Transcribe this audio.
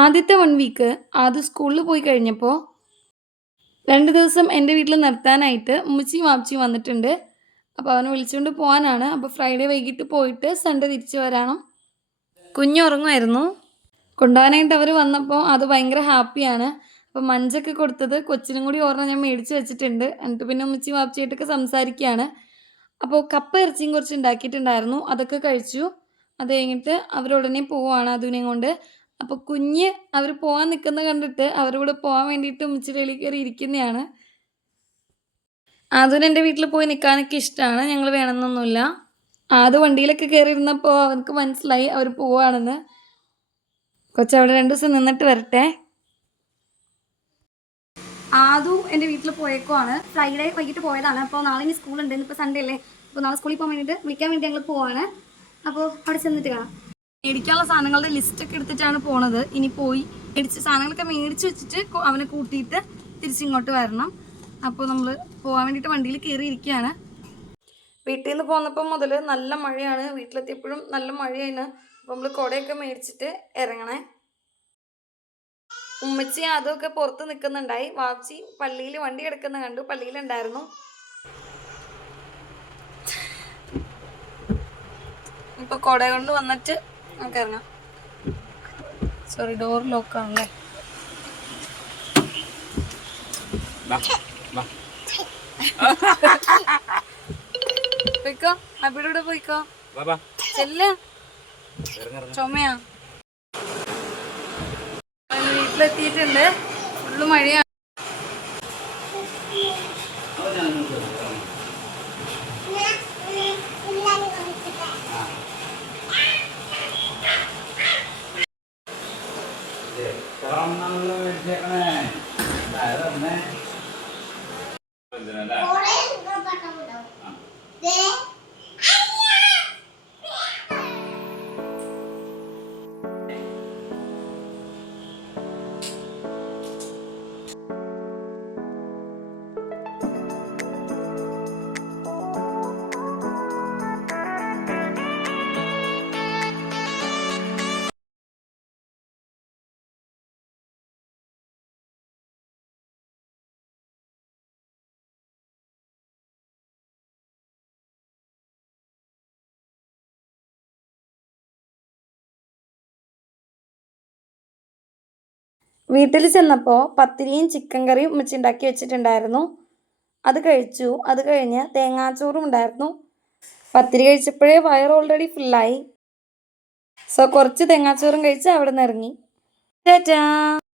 ആദ്യത്തെ 1 വീക്ക് ആദ്യം സ്കൂളിൽ പോയി കഴിഞ്ഞപ്പോൾ 2 ദിവസം എൻ്റെ വീട്ടിൽ നിർത്താനായിട്ട് ഉമ്മച്ചിയും വാപ്പച്ചിയും വന്നിട്ടുണ്ട്. അപ്പോൾ അവനെ വിളിച്ചുകൊണ്ട് പോകാനാണ്. അപ്പോൾ ഫ്രൈഡേ വൈകിട്ട് പോയിട്ട് സൺഡേ തിരിച്ച് വരണം. കുഞ്ഞുറങ്ങുമായിരുന്നു. കൊണ്ടുപോകാനായിട്ട് അവർ വന്നപ്പോൾ അത് ഭയങ്കര ഹാപ്പിയാണ്. അപ്പോൾ മഞ്ചൊക്കെ കൊടുത്തത് കൊച്ചിനും കൂടി ഓർമ്മ ഞാൻ മേടിച്ച് വെച്ചിട്ടുണ്ട്. എന്നിട്ട് പിന്നെ ഉമ്മച്ചിയും വാപ്പച്ചിയായിട്ടൊക്കെ സംസാരിക്കുകയാണ്. അപ്പോൾ കപ്പ ഇറച്ചിയും കുറച്ച് ഉണ്ടാക്കിയിട്ടുണ്ടായിരുന്നു. അതൊക്കെ കഴിച്ചു. അത് കഴിഞ്ഞിട്ട് അവരുടനെ പോവുകയാണ് അതുവിനെയും കൊണ്ട്. അപ്പോൾ കുഞ്ഞ് അവർ പോകാൻ നിൽക്കുന്നത് കണ്ടിട്ട് അവരുടെ കൂടെ പോകാൻ വേണ്ടിയിട്ട് ഉമ്മച്ചിയുടെ കയ്യിൽ കയറി ഇരിക്കുന്നതാണ്. അതുവിന് എൻ്റെ വീട്ടിൽ പോയി നിൽക്കാനൊക്കെ ഇഷ്ടമാണ്. ഞങ്ങൾ വേണമെന്നൊന്നുമില്ല. അത് വണ്ടിയിലൊക്കെ കയറിയിരുന്നപ്പോൾ അവർക്ക് മനസ്സിലായി അവർ പോവുകയാണെന്ന്. കൊച്ചവിടെ 2 ദിവസം നിന്നിട്ട് വരട്ടെ. ആദു എൻ്റെ വീട്ടിൽ പോയേക്കുവാണ്. ഫ്രൈഡേ വൈകിട്ട് പോയതാണ്. അപ്പോൾ നാളെ ഇനി സ്കൂളുണ്ട്. ഇന്നിപ്പോൾ സൺഡേ അല്ലേ. അപ്പോൾ നാളെ സ്കൂളിൽ പോകാൻ വേണ്ടിയിട്ട് വിളിക്കാൻ വേണ്ടി ഞങ്ങൾ പോവാണ്. അപ്പോൾ അവിടെ ചെന്നിട്ട് കാണാം. മേടിക്കാനുള്ള സാധനങ്ങളുടെ ലിസ്റ്റൊക്കെ എടുത്തിട്ടാണ് പോണത്. ഇനി പോയി സാധനങ്ങളൊക്കെ മേടിച്ച് വെച്ചിട്ട് അവനെ കൂട്ടിയിട്ട് തിരിച്ചിങ്ങോട്ട് വരണം. അപ്പോൾ നമ്മൾ പോകാൻ വേണ്ടിയിട്ട് വണ്ടിയിൽ കയറിയിരിക്കുകയാണ്. വീട്ടിൽ നിന്ന് പോന്നപ്പോൾ മുതൽ നല്ല മഴയാണ്. വീട്ടിലെത്തിയപ്പോഴും നല്ല മഴയാണ്. അപ്പോൾ നമ്മൾ കുടയൊക്കെ മേടിച്ചിട്ട് ഇറങ്ങണേ. ഉമ്മച്ചി അതൊക്കെ പുറത്ത് നിൽക്കുന്നുണ്ടായി. വാപ്പച്ചി പള്ളിയിൽ വണ്ടി കിടക്കുന്ന കണ്ടു. പള്ളിയിലുണ്ടായിരുന്നു. ഇപ്പോൾ കുട കൊണ്ട് വന്നിട്ട് നമുക്ക് ഇറങ്ങാം. സോറി, ഡോർ ലോക്കാണല്ലേ. പോയിക്കോ, അവിടെ കൂടെ പോയിക്കോ. ചെല്ല, ചുമയാ. വീട്ടിലെത്തിയിട്ടുണ്ട്. ഫുള്ള് മഴയാണ്. വീട്ടിൽ ചെന്നപ്പോൾ പത്തിരിയും ചിക്കൻ കറിയും ഉമ്മച്ചി ഉണ്ടാക്കി വെച്ചിട്ടുണ്ടായിരുന്നു. അത് കഴിച്ചു. അത് കഴിഞ്ഞ് തേങ്ങാച്ചോറും ഉണ്ടായിരുന്നു. പത്തിരി കഴിച്ചപ്പോഴേ വയർ ഓൾറെഡി ഫുള്ളായി. സോ കുറച്ച് തേങ്ങാച്ചോറും കഴിച്ച് അവിടെ നിന്ന് ഇറങ്ങി. ടാറ്റാ.